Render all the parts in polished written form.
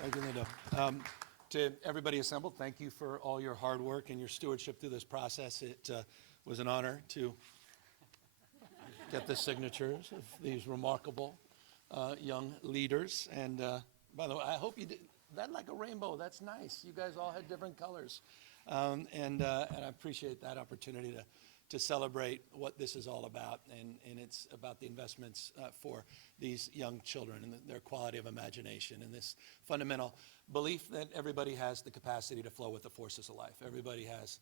Thank you, Linda. To everybody assembled, thank you for all your hard work and your stewardship through this process. It was an honor to get the signatures of these remarkable young leaders. And by the way, I hope you did that like a rainbow. That's nice. You guys all had different colors. And I appreciate that opportunity to celebrate what this is all about. And it's about the investments for these young children and their quality of imagination and this fundamental belief that everybody has the capacity to flow with the forces of life. Everybody has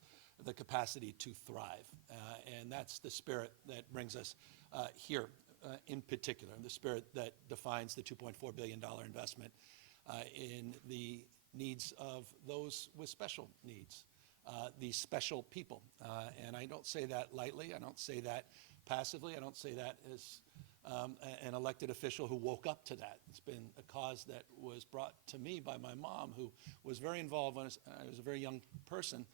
the capacity to thrive. And that's the spirit that brings us here in particular, the spirit that defines the $2.4 billion investment in the needs of those with special needs. These special people. And I don't say that lightly. I don't say that passively. I don't say that as an elected official who woke up to that. It's been a cause that was brought to me by my mom, who was very involved when I was a very young person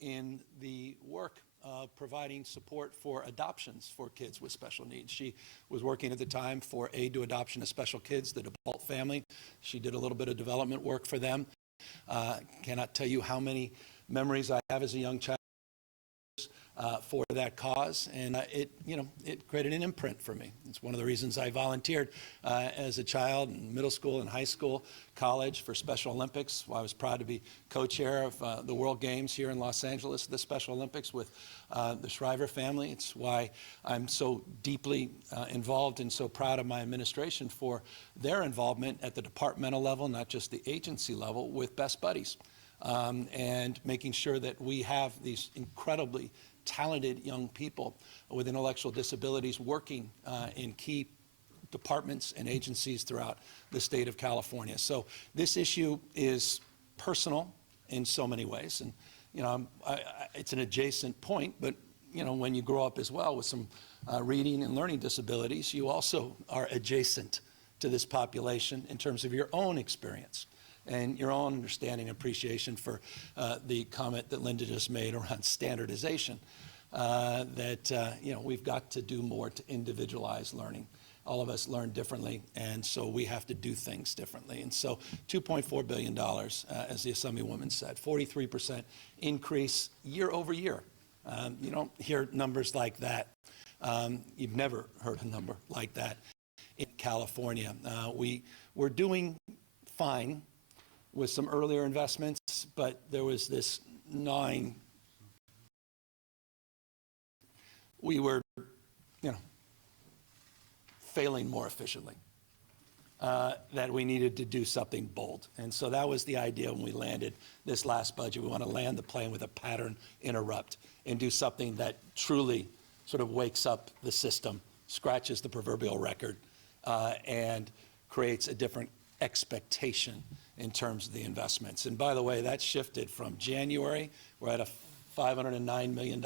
in the work of providing support for adoptions for kids with special needs. She was working at the time for Aid to Adoption of Special Kids, the DeBalt family. She did a little bit of development work for them. Cannot tell you how many memories I have as a young child for that cause, and it created an imprint for me. It's one of the reasons I volunteered as a child in middle school and high school, college for Special Olympics. I was proud to be co-chair of the World Games here in Los Angeles, the Special Olympics with the Shriver family. It's why I'm so deeply involved and so proud of my administration for their involvement at the departmental level, not just the agency level, with Best Buddies. And making sure that we have these incredibly talented young people with intellectual disabilities working in key departments and agencies throughout the state of California. So this issue is personal in so many ways. And, it's an adjacent point, but, when you grow up as well with some reading and learning disabilities, you also are adjacent to this population in terms of your own experience and your own understanding and appreciation for the comment that Linda just made around standardization, that we've got to do more to individualize learning. All of us learn differently, and so we have to do things differently. And so $2.4 billion, as the Assemblywoman said, 43% increase year over year. You don't hear numbers like that. You've never heard a number like that in California. We're doing fine with some earlier investments, but there was this gnawing. We were, failing more efficiently, that we needed to do something bold. And so that was the idea when we landed this last budget. We want to land the plane with a pattern interrupt and do something that truly sort of wakes up the system, scratches the proverbial record, and creates a different expectation in terms of the investments. And by the way, that shifted from January, we're at a $509 million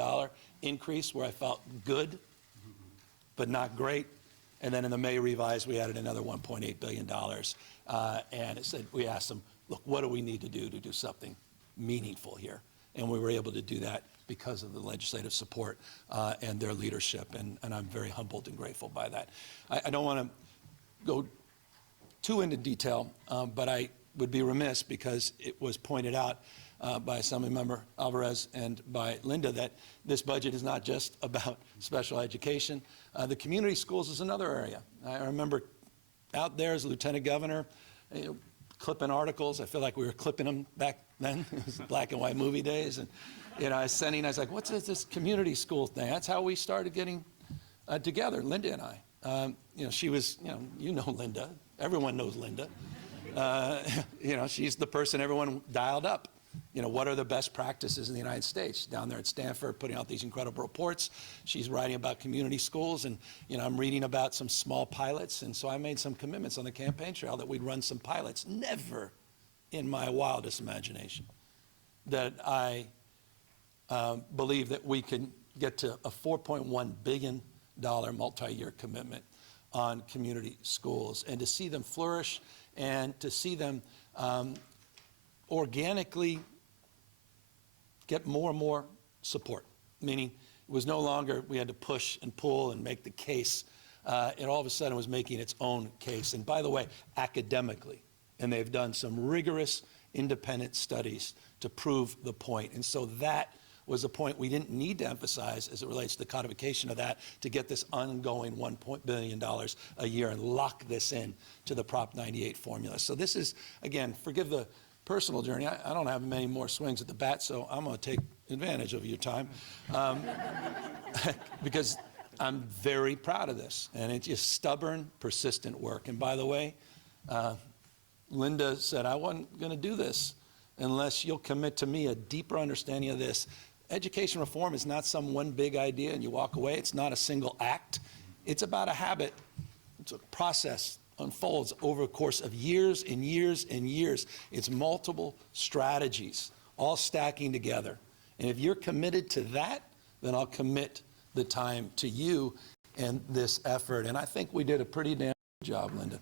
increase where I felt good, but not great. And then in the May revise, we added another $1.8 billion. And it said, we asked them, look, what do we need to do something meaningful here? And we were able to do that because of the legislative support and their leadership. And I'm very humbled and grateful by that. I don't want to go too into detail, but I would be remiss because it was pointed out by Assemblymember Alvarez and by Linda that this budget is not just about special education. The community schools is another area. I remember out there as a lieutenant governor, clipping articles. I feel like we were clipping them back then. It was black and white movie days. And I was like, what's this community school thing? That's how we started getting together, Linda and I. She was, you know Linda. Everyone knows Linda. She's the person everyone dialed up. What are the best practices in the United States? Down there at Stanford, putting out these incredible reports. She's writing about community schools, and I'm reading about some small pilots. And so I made some commitments on the campaign trail that we'd run some pilots. Never in my wildest imagination that I believe that we can get to a $4.1 billion multi-year commitment on community schools, and to see them flourish and to see them organically get more and more support, meaning it was no longer we had to push and pull and make the case. It all of a sudden was making its own case. And by the way, academically, And they've done some rigorous independent studies to prove the point. And so that was a point we didn't need to emphasize as it relates to the codification of that to get this ongoing $1 billion a year and lock this in to the Prop 98 formula. So this is, again, forgive the personal journey. I don't have many more swings at the bat, so I'm going to take advantage of your time because I'm very proud of this. And it's just stubborn, persistent work. And by the way, Linda said, I wasn't going to do this unless you'll commit to me a deeper understanding of this. Education reform is not some one big idea and you walk away. It's not a single act. It's about a habit. It's a process, unfolds over a course of years and years and years. It's multiple strategies, all stacking together. And if you're committed to that, then I'll commit the time to you and this effort. And I think we did a pretty damn good job, Linda.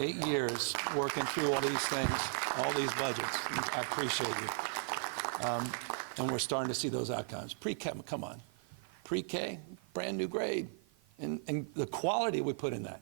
8 years working through all these things, all these budgets. I appreciate you. And we're starting to see those outcomes. Pre-K, come on. Pre-K, brand new grade. And the quality we put in that.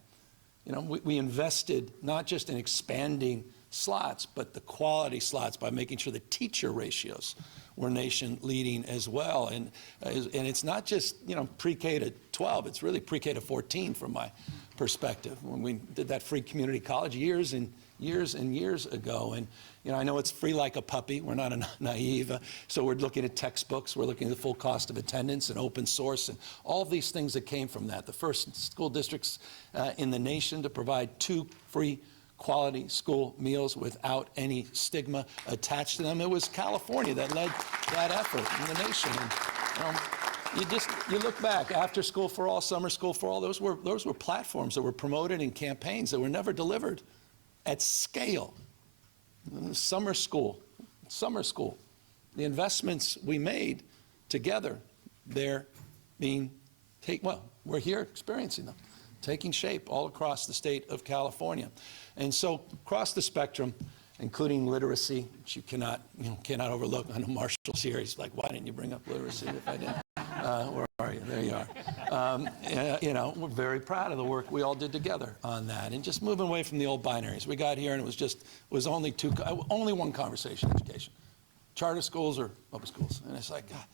You know, we invested not just in expanding slots, but the quality slots by making sure the teacher ratios were nation leading as well. And it's not just, you know, pre-K to 12, it's really pre-K to 14 from my perspective. When we did that free community college years and years and years ago. And, you know, I know it's free like a puppy. We're not naive. So we're looking at textbooks. We're looking at the full cost of attendance and open source and all of these things that came from that. The first school districts in the nation to provide 2 free quality school meals without any stigma attached to them. It was California that led that effort in the nation. And, you look back, after school for all, summer school for all, those were platforms that were promoted in campaigns that were never delivered at scale. Summer school, the investments we made together, they're being we're here experiencing them, taking shape all across the state of California. And so across the spectrum, including literacy, which you cannot overlook. I know Marshall's here. He's like, why didn't you bring up literacy if I didn't? Where are you? There you are. You know, we're very proud of the work we all did together on that, and just moving away from the old binaries. We got here, and it was only one conversation: education, charter schools or public schools. And it's like, God,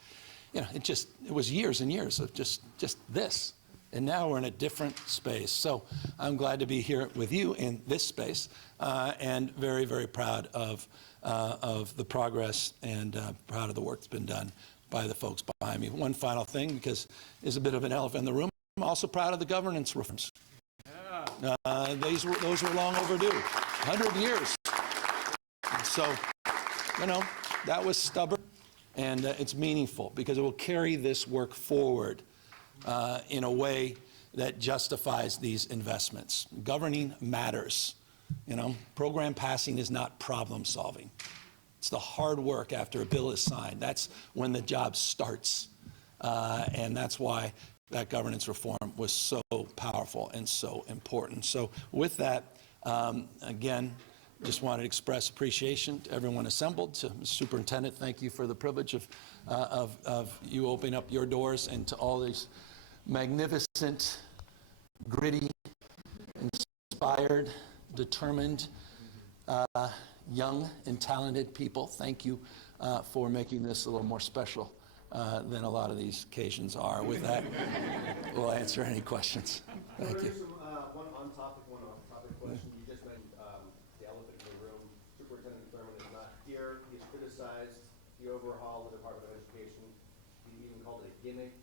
you know, it was years and years of just this. And now we're in a different space. So I'm glad to be here with you in this space, and very, very proud of the progress and proud of the work that's been done by the folks behind me. One final thing, because there's a bit of an elephant in the room. I'm also proud of the governance reforms. Yeah. Those were long overdue, 100 years. And so, you know, that was stubborn, and it's meaningful because it will carry this work forward in a way that justifies these investments. Governing matters. You know, program passing is not problem solving. It's the hard work after a bill is signed. That's when the job starts. And that's why that governance reform was so powerful and so important. So with that, again, just wanted to express appreciation to everyone assembled. To Mr. Superintendent, thank you for the privilege of you opening up your doors, and to all these magnificent, gritty, inspired, determined, young and talented people. Thank you for making this a little more special than a lot of these occasions are. With that, we'll answer any questions. Thank you. One on-topic, one off-topic question. You just mentioned the elephant in the room. Superintendent Thurman is not here. He's criticized the overhaul of the Department of Education. He even called it a gimmick.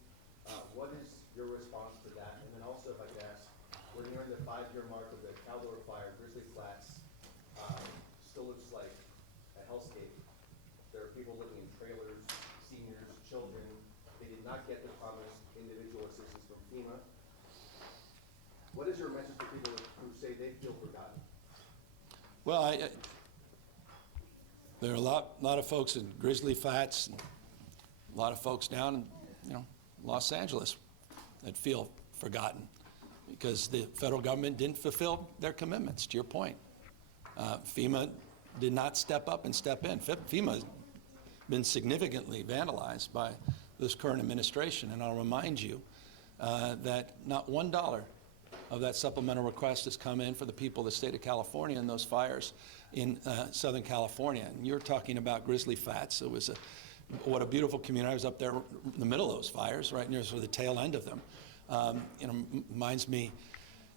What is your response to that? And then also, if I could ask, we're nearing the 5-year mark of the Caldor Fire. Grizzly Flats still looks like a hellscape. There are people living in trailers, seniors, children. They did not get the promised individual assistance from FEMA. What is your message to people who say they feel forgotten? Well, there are a lot of folks in Grizzly Flats, and a lot of folks down in Los Angeles that feel forgotten because the federal government didn't fulfill their commitments, to your point. FEMA did not step up and step in. FEMA has been significantly vandalized by this current administration, and I'll remind you that not $1 of that supplemental request has come in for the people of the state of California and those fires in Southern California. And you're talking about Grizzly Flats. It was what a beautiful community. I was up there in the middle of those fires, right near sort of the tail end of them. Reminds me,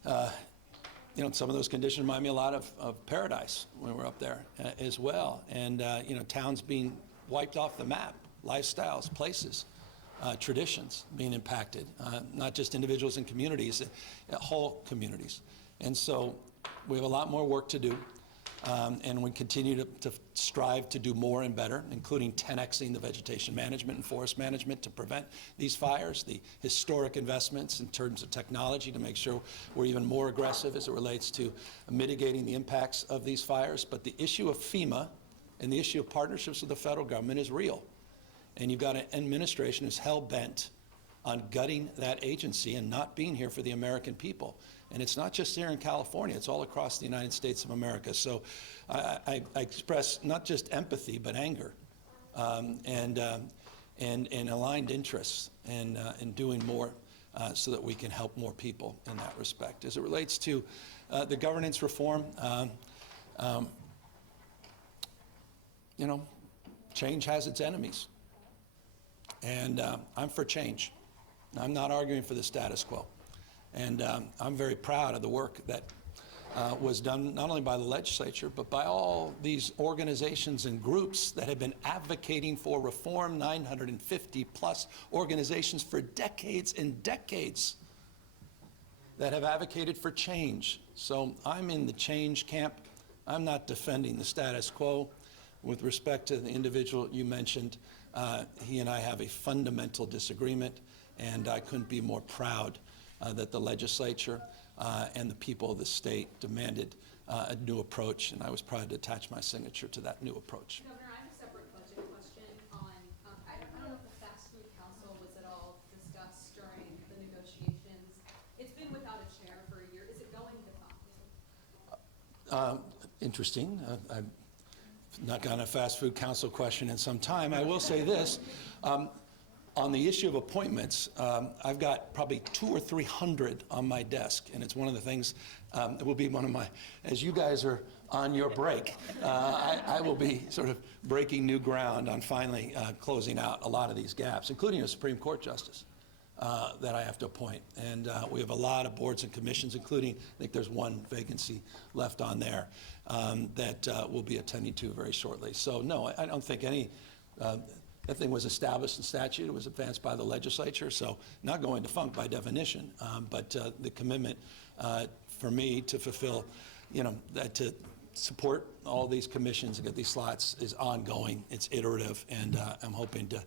some of those conditions remind me a lot of Paradise when we were up there as well. And, towns being wiped off the map, lifestyles, places, traditions being impacted, not just individuals and communities, whole communities. And so we have a lot more work to do. And we continue to strive to do more and better, including 10xing the vegetation management and forest management to prevent these fires, the historic investments in terms of technology to make sure we're even more aggressive as it relates to mitigating the impacts of these fires. But the issue of FEMA and the issue of partnerships with the federal government is real. And you've got an administration who's hell-bent on gutting that agency and not being here for the American people. And it's not just here in California, it's all across the United States of America. So I express not just empathy, but anger and aligned interests in doing more so that we can help more people in that respect. As it relates to the governance reform, change has its enemies. And I'm for change. I'm not arguing for the status quo. And I'm very proud of the work that was done not only by the legislature, but by all these organizations and groups that have been advocating for reform, 950 plus organizations for decades and decades that have advocated for change. So I'm in the change camp. I'm not defending the status quo. With respect to the individual you mentioned, he and I have a fundamental disagreement, and I couldn't be more proud that the legislature and the people of the state demanded a new approach, and I was proud to attach my signature to that new approach. Governor, I have a separate budget question on, I don't know if the Fast Food Council was at all discussed during the negotiations. It's been without a chair for a year. Is it going defunct? Interesting. I've not gotten a Fast Food Council question in some time. I will say this. On the issue of appointments, I've got probably 200 or 300 on my desk, and it's one of the things, it will be one of my, as you guys are on your break, I will be sort of breaking new ground on finally closing out a lot of these gaps, including a Supreme Court justice that I have to appoint. And we have a lot of boards and commissions, including, I think there's one vacancy left on there that we'll be attending to very shortly. So no, I don't think any, that thing was established in statute. It was advanced by the legislature, so not going defunct by definition. But the commitment for me to fulfill, that to support all these commissions and get these slots is ongoing. It's iterative, and I'm hoping to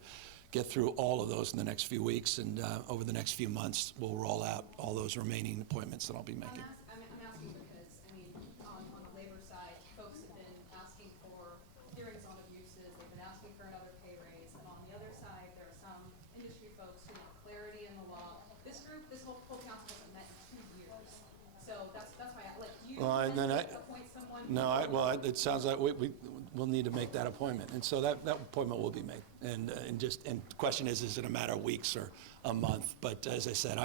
get through all of those in the next few weeks, and over the next few months, we'll roll out all those remaining appointments that I'll be making. I'm asking because, on the labor side, folks have been asking for hearings on abuses. They've been asking for another pay raise. And on the other side, there are some industry folks who want clarity in the law. This group, this whole council hasn't met in 2 years. So that's why do you appoint someone? No, it sounds like we'll need to make that appointment, and so that appointment will be made. And the question is it a matter of weeks or a month? But as I said,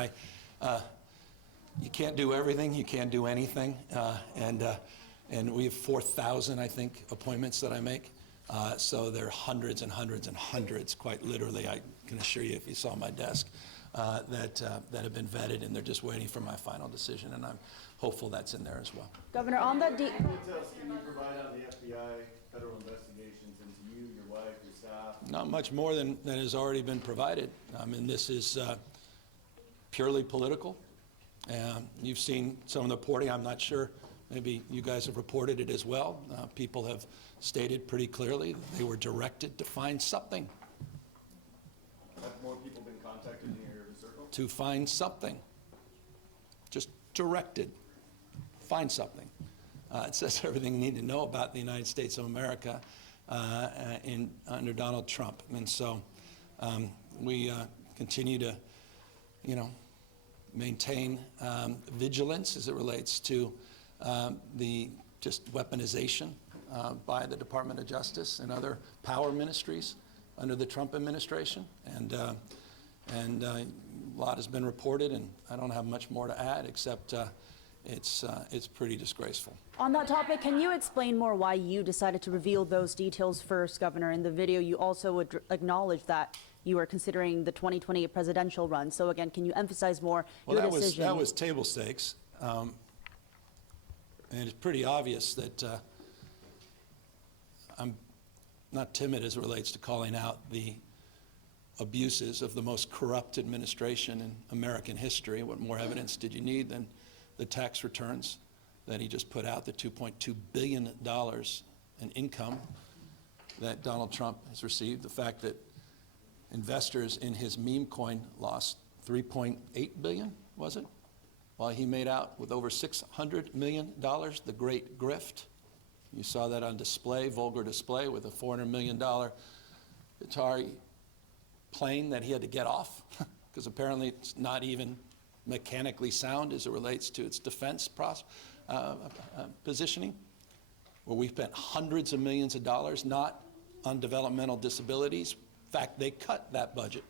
you can't do everything, you can't do anything, and we have 4,000, I think, appointments that I make. So there are hundreds and hundreds and hundreds, quite literally, I can assure you if you saw my desk, that have been vetted, and they're just waiting for my final decision, and I'm hopeful that's in there as well. Governor, on the What details can you provide on the FBI federal investigations into you, your wife, your staff? Not much more than has already been provided. I mean, this is purely political. You've seen some of the reporting. I'm not sure. Maybe you guys have reported it as well. People have stated pretty clearly that they were directed to find something. Have more people been contacted in your circle? To find something. Just directed. Find something. It says everything you need to know about the United States of America under Donald Trump. And so we continue to, maintain vigilance as it relates to the just weaponization by the Department of Justice and other power ministries under the Trump administration. And A lot has been reported, and I don't have much more to add, except it's pretty disgraceful. On that topic, can you explain more why you decided to reveal those details first, Governor? In the video, you also would acknowledge that you are considering the 2028 presidential run. So again, can you emphasize more your decision? That was table stakes. And it's pretty obvious that I'm not timid as it relates to calling out the abuses of the most corrupt administration in American history. What more evidence did you need than the tax returns that he just put out, the $2.2 billion in income that Donald Trump has received, the fact that investors in his meme coin lost $3.8 billion, was it? While he made out with over $600 million, the great grift. You saw that on display, vulgar display, with a $400 million Atari plane that he had to get off because apparently it's not even mechanically sound as it relates to its defense positioning, where we spent hundreds of millions of dollars not on developmental disabilities. In fact, they cut that budget.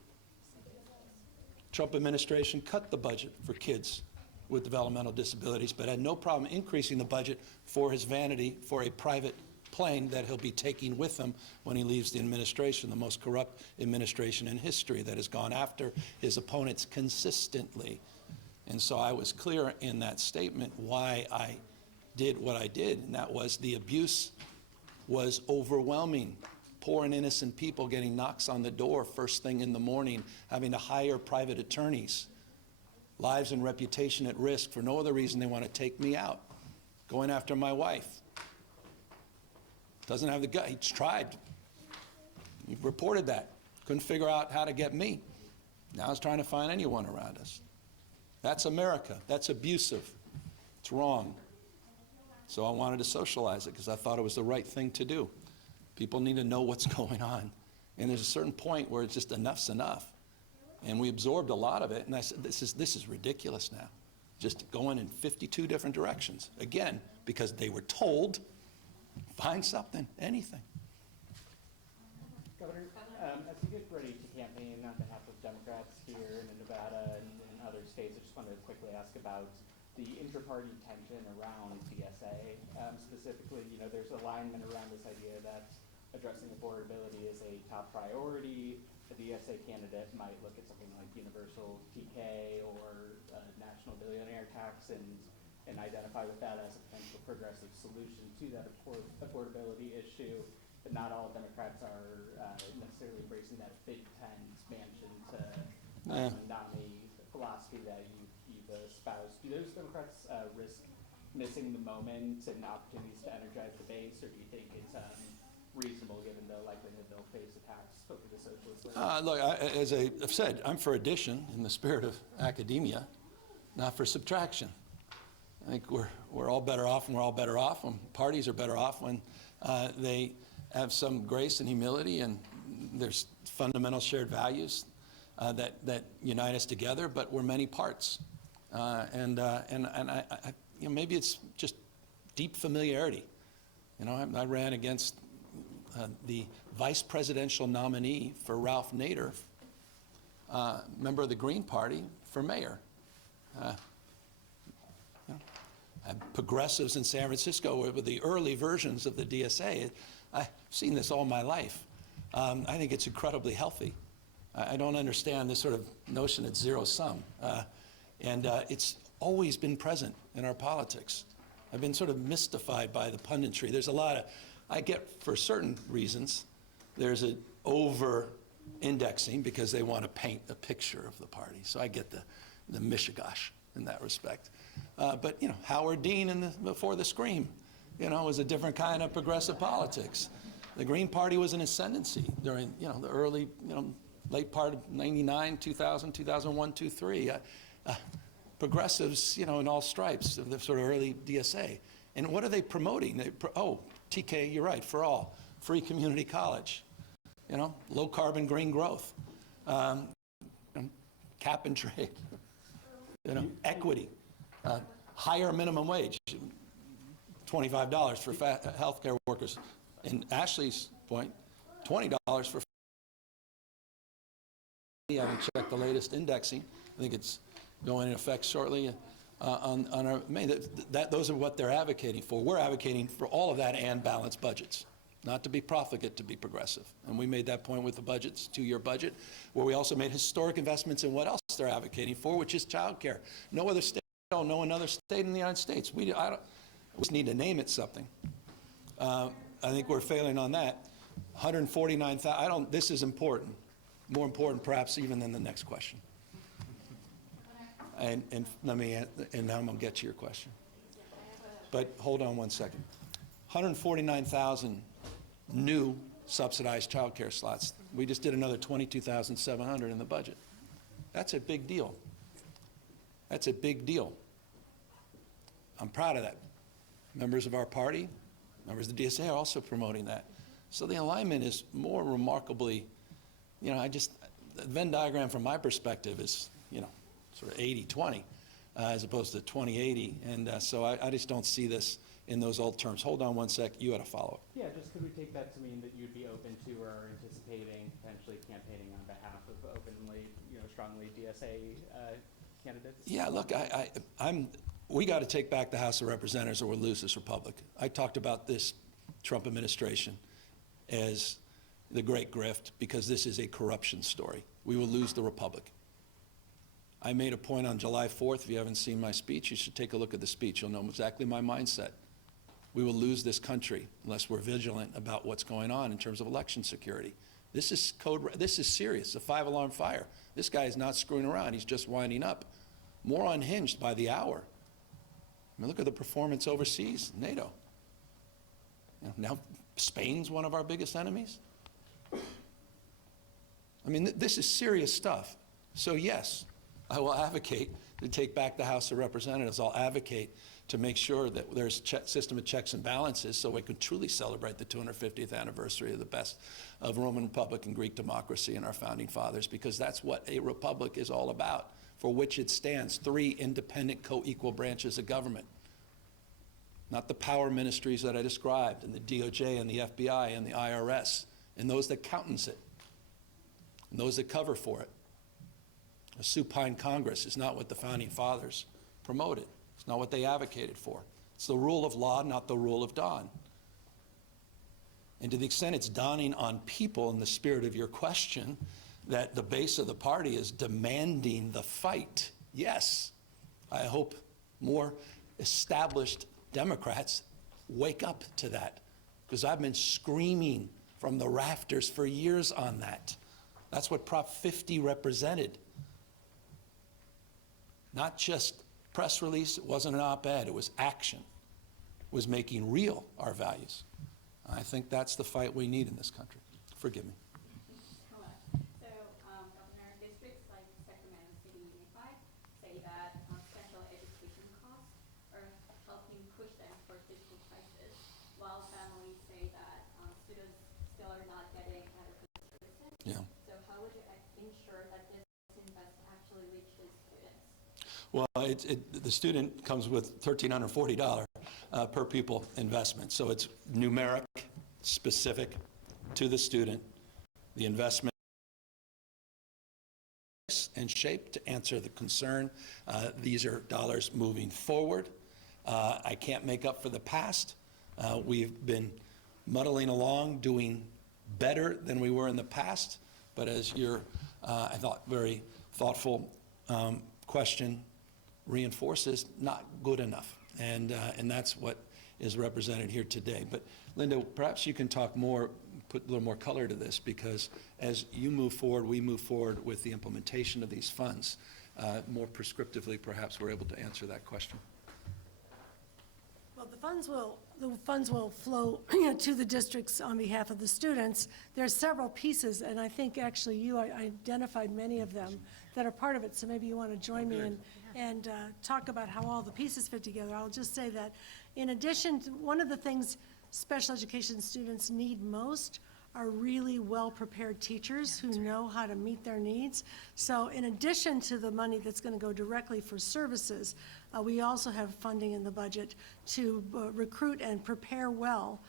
Trump administration cut the budget for kids with developmental disabilities, but had no problem increasing the budget for his vanity for a private plane that he'll be taking with him when he leaves the administration, the most corrupt administration in history that has gone after his opponents consistently. And so I was clear in that statement why I did what I did, and that was the abuse was overwhelming. Poor and innocent people getting knocks on the door first thing in the morning, having to hire private attorneys, lives and reputation at risk for no other reason they want to take me out, going after my wife. Doesn't have the gut. He's tried. He reported that. Couldn't figure out how to get me. Now he's trying to find anyone around us. That's America. That's abusive. It's wrong. So I wanted to socialize it because I thought it was the right thing to do. People need to know what's going on. And there's a certain point where it's just enough's enough. And we absorbed a lot of it. And I said, this is ridiculous now. Just going in 52 different directions. Again, because they were told, find something, anything. Governor, as you get ready to campaign on behalf of Democrats here in Nevada and in other states, I just wanted to quickly ask about the inter-party tension around DSA. Specifically, there's alignment around this idea that addressing affordability is a top priority. A DSA candidate might look at something like universal TK or national billionaire tax and identify with that as a potential progressive solution to that affordability issue. But not all Democrats are necessarily embracing that Big Ten expansion to nominee philosophy that you've espoused. Do those Democrats risk missing the moment and opportunities to energize the base, or do you think it's reasonable given the likelihood they'll face attacks over the socialist list? Look, as I've said, I'm for addition in the spirit of academia, not for subtraction. I think we're all better off, and we're all better off when parties are better off when they have some grace and humility, and there's fundamental shared values that unite us together. But we're many parts, and maybe it's just deep familiarity. I ran against the vice presidential nominee for Ralph Nader, member of the Green Party, for mayor. Progressives in San Francisco were the early versions of the DSA. I've seen this all my life. I think it's incredibly healthy. I don't understand this sort of notion it's zero sum. And it's always been present in our politics. I've been sort of mystified by the punditry. There's a lot of, I get for certain reasons, there's an over-indexing because they want to paint a picture of the party. So I get the mishigash in that respect. But Howard Dean before the Scream, was a different kind of progressive politics. The Green Party was in ascendancy during, the early, late part of 99, 2000, 2001, 2, 3. Progressives, in all stripes of the sort of early DSA. And what are they promoting? TK, you're right, for all. Free community college, low carbon green growth, cap and trade, equity, higher minimum wage, $25 for healthcare workers. In Ashley's point, $20 for, I haven't checked the latest indexing, I think it's going into effect shortly on our May. Those are what they're advocating for. We're advocating for all of that and balanced budgets, not to be profligate, to be progressive. And we made that point with the budgets, 2-year budget, where we also made historic investments in what else they're advocating for, which is child care. No other state, no another state in the United States. We just need to name it something. I think we're failing on that. 149,000, this is important. More important perhaps even than the next question. And let me, and now I'm going to get to your question. But hold on one second. 149,000 new subsidized child care slots. We just did another 22,700 in the budget. That's a big deal. That's a big deal. I'm proud of that. Members of our party, members of the DSA are also promoting that. So the alignment is more remarkably, you know, the Venn diagram from my perspective is, you know, sort of 80-20 as opposed to 20-80. And so I just don't see this in those old terms. Hold on one sec. You had a follow-up. Yeah, just could we take that to mean that you'd be open to or anticipating potentially campaigning on behalf of openly, you know, strongly DSA candidates? Yeah, look, we got to take back the House of Representatives or we'll lose this republic. I talked about this Trump administration as the great grift because this is a corruption story. We will lose the republic. I made a point on July 4th. If you haven't seen my speech, you should take a look at the speech. You'll know exactly my mindset. We will lose this country unless we're vigilant about what's going on in terms of election security. This is serious, a 5-alarm fire. This guy is not screwing around. He's just winding up. More unhinged by the hour. I mean, look at the performance overseas, NATO. You know, now Spain's one of our biggest enemies. I mean, this is serious stuff. So yes, I will advocate to take back the House of Representatives. I'll advocate to make sure that there's a system of checks and balances so we can truly celebrate the 250th anniversary of the best of Roman Republic and Greek democracy and our founding fathers, because that's what a republic is all about, for which it stands. 3 independent co-equal branches of government. Not the power ministries that I described, and the DOJ and the FBI and the IRS, and those that countenance it, and those that cover for it. A supine Congress is not what the founding fathers promoted. It's not what they advocated for. It's the rule of law, not the rule of dawn. And to the extent it's dawning on people in the spirit of your question that the base of the party is demanding the fight, yes, I hope more established Democrats wake up to that, because I've been screaming from the rafters for years on that. That's what Prop 50 represented. Not just press release, it wasn't an op-ed, it was action. It was making real our values. I think that's the fight we need in this country. Forgive me. So, Governor, districts like Sacramento City Unified say that special education costs are helping push them for digital crisis, while families say that students still are not getting adequate services. Yeah. So how would you ensure that this invest actually reaches students? Well, the student comes with $1,340 per pupil investment. So it's numeric, specific to the student. The investment and shape to answer the concern. These are dollars moving forward. I can't make up for the past. We've been muddling along, doing better than we were in the past. But as your, I thought, very thoughtful question reinforces, not good enough. And that's what is represented here today. But Linda, perhaps you can talk more, put a little more color to this, because as you move forward, we move forward with the implementation of these funds. More prescriptively, perhaps we're able to answer that question. Well, the funds will flow to the districts on behalf of the students. There are several pieces, and I think actually you identified many of them that are part of it, so maybe you want to join me and talk about how all the pieces fit together. I'll just say that in addition to, one of the things special education students need most are really well-prepared teachers who know how to meet their needs. So in addition to the money that's going to go directly for services, we also have funding in the budget to recruit and prepare well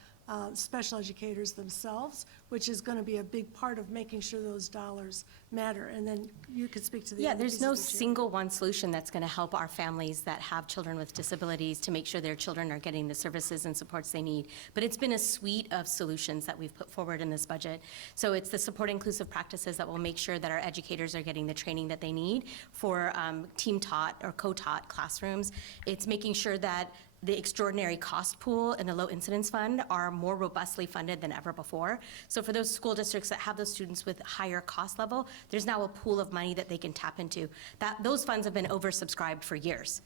special educators themselves, which is going to be a big part of making sure those dollars matter. And then you could speak to the Yeah, other there's pieces no that you- single one solution that's going to help our families that have children with disabilities to make sure their children are getting the services and supports they need. But it's been a suite of solutions that we've put forward in this budget. So it's the support inclusive practices that will make sure that our educators are getting the training that they need for team taught or co-taught classrooms. It's making sure that the extraordinary cost pool and the low incidence fund are more robustly funded than ever before. So for those school districts that have those students with higher cost level, there's now a pool of money that they can tap into. Those funds have been oversubscribed for years.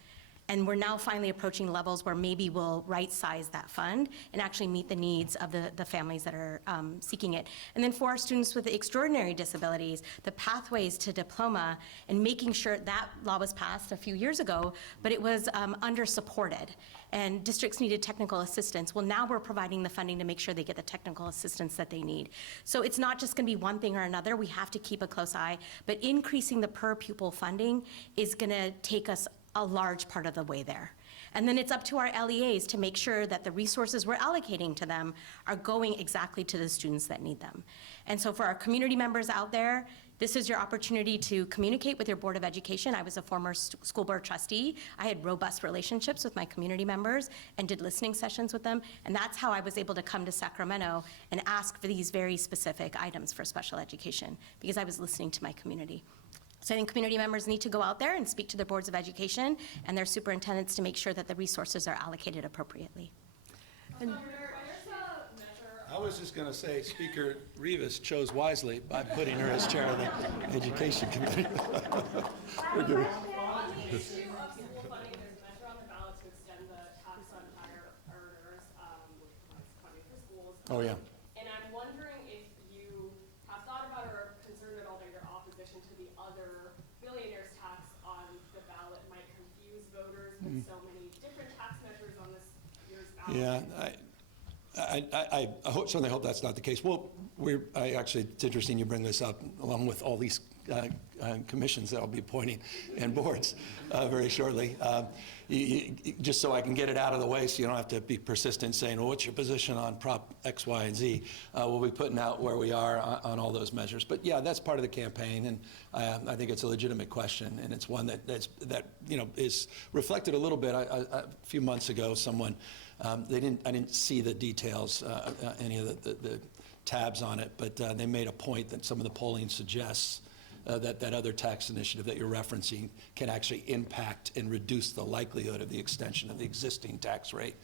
And we're now finally approaching levels where maybe we'll right-size that fund and actually meet the needs of the families that are seeking it. And then for our students with extraordinary disabilities, the pathways to diploma and making sure that law was passed a few years ago, but it was under-supported. And districts needed technical assistance. Well, now we're providing the funding to make sure they get the technical assistance that they need. So it's not just gonna be one thing or another. We have to keep a close eye, but increasing the per pupil funding is gonna take us a large part of the way there. And then it's up to our LEAs to make sure that the resources we're allocating to them are going exactly to the students that need them. And so for our community members out there, this is your opportunity to communicate with your Board of Education. I was a former school board trustee. I had robust relationships with my community members and did listening sessions with them. And that's how I was able to come to Sacramento and ask for these very specific items for special education, because I was listening to my community. So I think community members need to go out there and speak to their boards of education and their superintendents to make sure that the resources are allocated appropriately. I was just going to say, Speaker Rivas chose wisely by putting her as chair of the Education Committee. On the issue of school funding, there's a measure on the ballot to extend the tax on higher earners, which provides funding for schools. Oh, yeah. And I'm wondering if you have thought about or are concerned at all that your opposition to the other billionaires tax on the ballot might confuse voters with so many different tax measures on this year's ballot. Yeah, I certainly hope that's not the case. Well, actually, it's interesting you bring this up, along with all these commissions that I'll be appointing and boards very shortly. Just so I can get it out of the way, so you don't have to be persistent saying, well, what's your position on Prop X, Y, and Z? We'll be putting out where we are on all those measures. But yeah, that's part of the campaign, and I think it's a legitimate question, and it's one that is reflected a little bit. A few months ago, someone, I didn't see the details, any of the tabs on it, but they made a point that some of the polling suggests that other tax initiative that you're referencing can actually impact and reduce the likelihood of the extension of the existing tax rate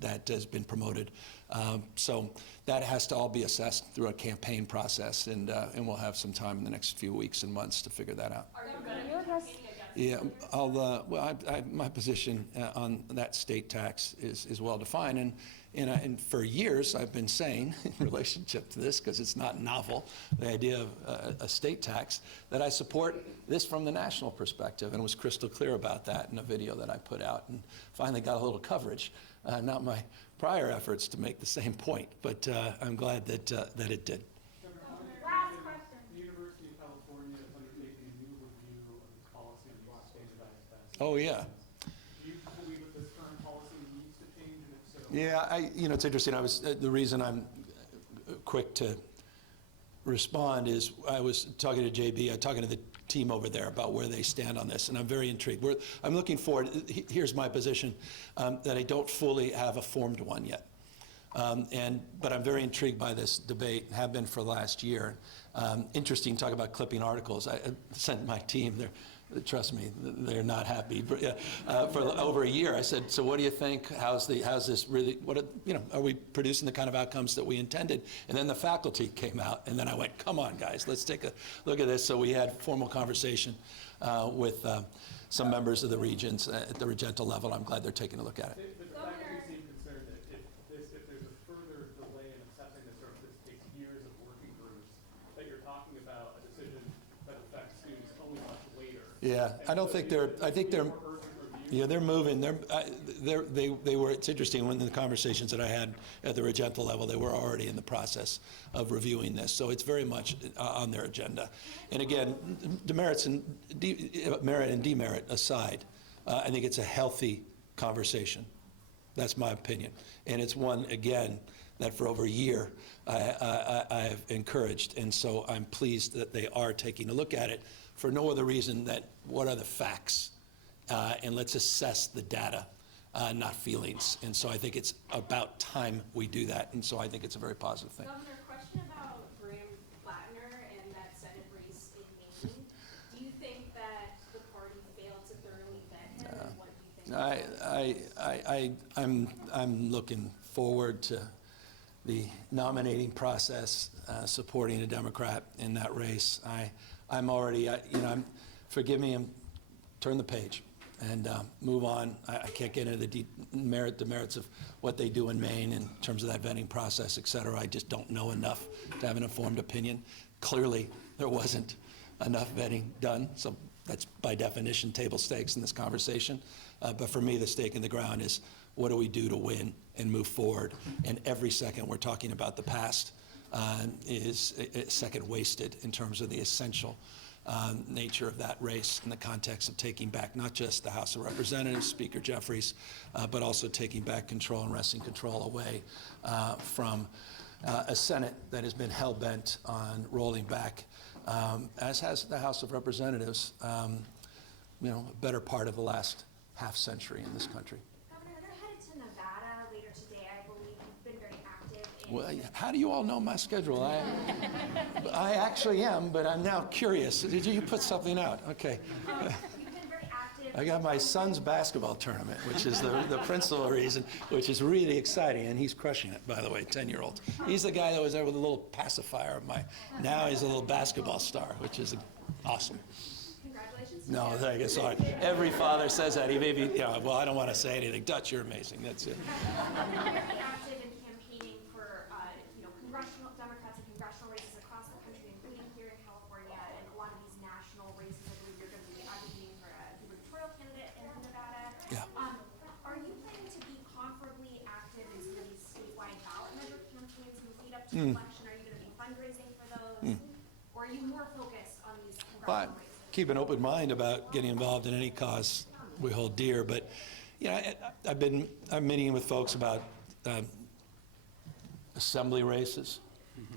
that has been promoted. So that has to all be assessed through a campaign process, and we'll have some time in the next few weeks and months to figure that out. Are you going to be campaigning against Yeah, my position on that state tax is well defined, and for years I've been saying in relationship to this, because it's not novel, the idea of a state tax, that I support this from the national perspective, and was crystal clear about that in a video that I put out, and finally got a little coverage. Not my prior efforts to make the same point, but I'm glad that it did. Last question. The University of California is undertaking a new review of its policy on standardized tests. Oh, yeah. Do you believe that this current policy needs to change, and if so? Yeah, it's interesting. The reason I'm quick to respond is I was talking to JB, talking to the team over there about where they stand on this, and I'm very intrigued. I'm looking forward. Here's my position, that I don't fully have a formed one yet. But I'm very intrigued by this debate, have been for the last year. Interesting, talk about clipping articles. I sent my team, trust me, they're not happy. For over a year, I said, so what do you think? How's this really, are we producing the kind of outcomes that we intended? And then the faculty came out, and then I went, come on, guys, let's take a look at this. So we had formal conversation with some members of the regions at the regental level. I'm glad they're taking a look at it. The faculty seem concerned that if there's a further delay in assessing this, or if this takes years of working groups, that you're talking about a decision that affects students only much later. Yeah, I don't think they're. I think they're. Yeah, they're moving. They were. It's interesting when the conversations that I had at the regental level, they were already in the process of reviewing this. So it's very much on their agenda. And again, merit and demerit aside, I think it's a healthy conversation. That's my opinion. And it's one, again, that for over a year I've encouraged. And so I'm pleased that they are taking a look at it for no other reason than what are the facts? And let's assess the data, not feelings. And so I think it's about time we do that. And so I think it's a very positive thing. Governor, question about Graham Plattner and that Senate race in Maine. Do you think that the party failed to thoroughly vet him? And what do you think? I'm looking forward to the nominating process, supporting a Democrat in that race. I'm already, forgive me, turn the page and move on. I can't get into the merits of what they do in Maine in terms of that vetting process, et cetera. I just don't know enough to have an informed opinion. Clearly, there wasn't enough vetting done, so that's by definition table stakes in this conversation. But for me, the stake in the ground is what do we do to win and move forward? And every second we're talking about the past is a second wasted in terms of the essential nature of that race in the context of taking back not just the House of Representatives, Speaker Jeffries, but also taking back control and wresting control away from a Senate that has been hell-bent on rolling back, as has the House of Representatives, a better part of the last half century in this country. Governor, they're headed to Nevada later today. I believe you've been very active in... Well, how do you all know my schedule? I actually am, but I'm now curious. Did you put something out? Okay. You've been very active... I got my son's basketball tournament, which is the principal reason, which is really exciting, and he's crushing it, by the way, 10-year-old. He's the guy that was there with a little pacifier. Now he's a little basketball star, which is awesome. Congratulations. No, thank you. Sorry. Every father says that. He maybe, well, I don't want to say anything. Dutch, you're amazing. That's it. You're very active in campaigning for, congressional Democrats and congressional races across the country, including here in California, and a lot of these national races. I believe you're going to be advocating for a gubernatorial candidate in Nevada. Yeah. Are you planning to be comparably active in some of these statewide ballot measure campaigns in the lead up to the election? Are you going to be fundraising for those? Or are you more focused on these congressional races? Keep an open mind about getting involved in any cause we hold dear, but I'm meeting with folks about assembly races,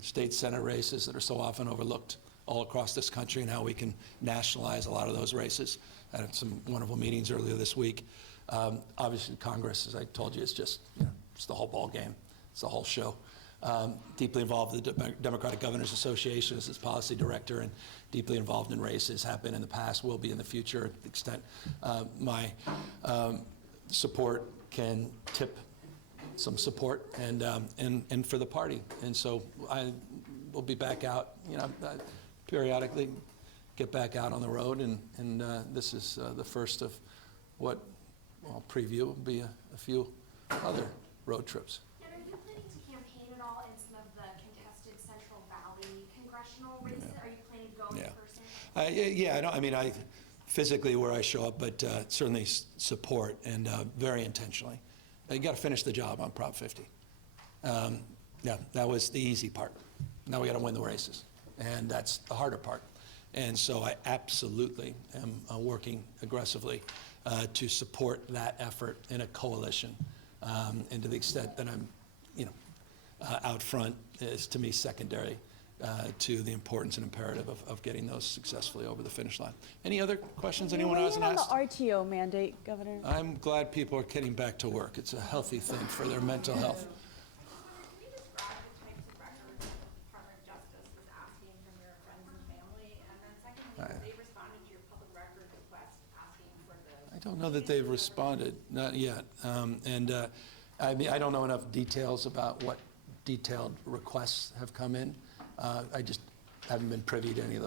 state senate races that are so often overlooked all across this country, and how we can nationalize a lot of those races. I had some wonderful meetings earlier this week. Obviously, Congress, as I told you, is just it's the whole ball game. It's the whole show. Deeply involved with the Democratic Governors Association as its policy director, and deeply involved in races, have been in the past, will be in the future, to the extent my support can tip some support and for the party. And so I will be back out, periodically get back out on the road, and this is the first of what I'll preview will be a few other road trips. And are you planning to campaign at all in some of the contested Central Valley congressional races? Are you planning to go in person? I physically where I show up, but certainly support, and very intentionally. You got to finish the job on Prop 50. That was the easy part. Now we got to win the races, and that's the harder part. And so I absolutely am working aggressively to support that effort in a coalition, and to the extent that I'm, out front is to me secondary to the importance and imperative of getting those successfully over the finish line. Any other questions anyone hasn't asked? On the RTO mandate, Governor? I'm glad people are getting back to work. It's a healthy thing for their mental health. Can you describe the types of records that the Department of Justice was asking from your friends and family? And then secondly, have they responded to your public record request asking for the... I don't know that they've responded, not yet. I don't know enough details about what detailed requests have come in. I just haven't been privy to any of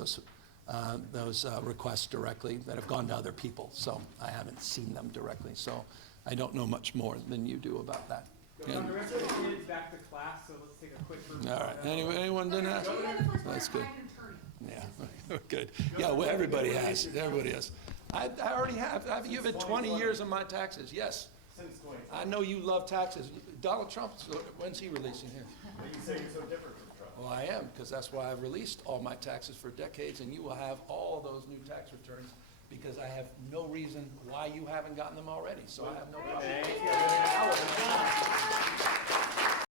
those requests directly that have gone to other people, so I haven't seen them directly. So I don't know much more than you do about that. The rest of the kids back to class, so let's take a quick review. All right. Anyone didn't ask? That's good. Yeah, good. Yeah, well, everybody has. Everybody has. I already have. You've had 20 years of my taxes. Yes. Since 2020. I know you love taxes. Donald Trump, when's he releasing his? You say you're so different from Trump. Well, I am, because that's why I've released all my taxes for decades, and you will have all those new tax returns because I have no reason why you haven't gotten them already, so I have no problem. Thank you.